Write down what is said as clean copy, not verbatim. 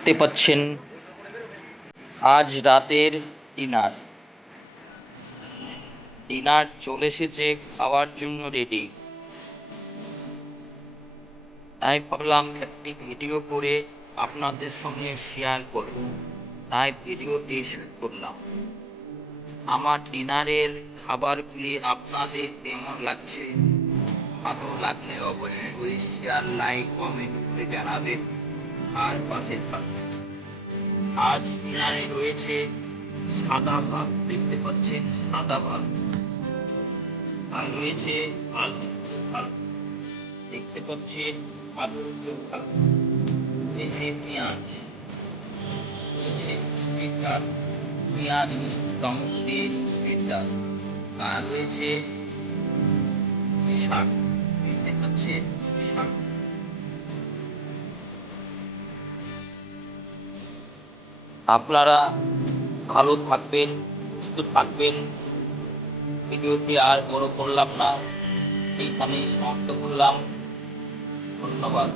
দেখতে পাচ্ছেন আজ রাতের ডিনার ডিনার চলে এসেছে, খাওয়ার জন্য রেডি। তাই ভাবলাম একটি ভিডিও করে আপনাদের সঙ্গে শেয়ার করব, তাই ভিডিওটি শুট করলাম। আমার ডিনারের খাবারগুলি আপনাদের কেমন লাগছে? ভালো লাগলে অবশ্যই শেয়ার, লাইক, কমেন্ট করে জানাবেন আর পাশে থাকবেন। আজ ডিনারে রয়েছে সাদা ভাত, দেখতে পাচ্ছেন সাদা ভাত, আর রয়েছে আলু চোখা, দেখতে পাচ্ছেন আলু চোখা, রয়েছে পেঁয়াজ, রয়েছে মিষ্টির ডাল, পেঁয়াজ টমেটো দিয়ে মিষ্টির ডাল, আর রয়েছে শাক, দেখতে পাচ্ছেন শাক। আপনারা ভালো থাকবেন, সুস্থ থাকবেন। ভিডিওটি আর বড় করলাম না, এইখানেই সমাপ্ত করলাম। ধন্যবাদ।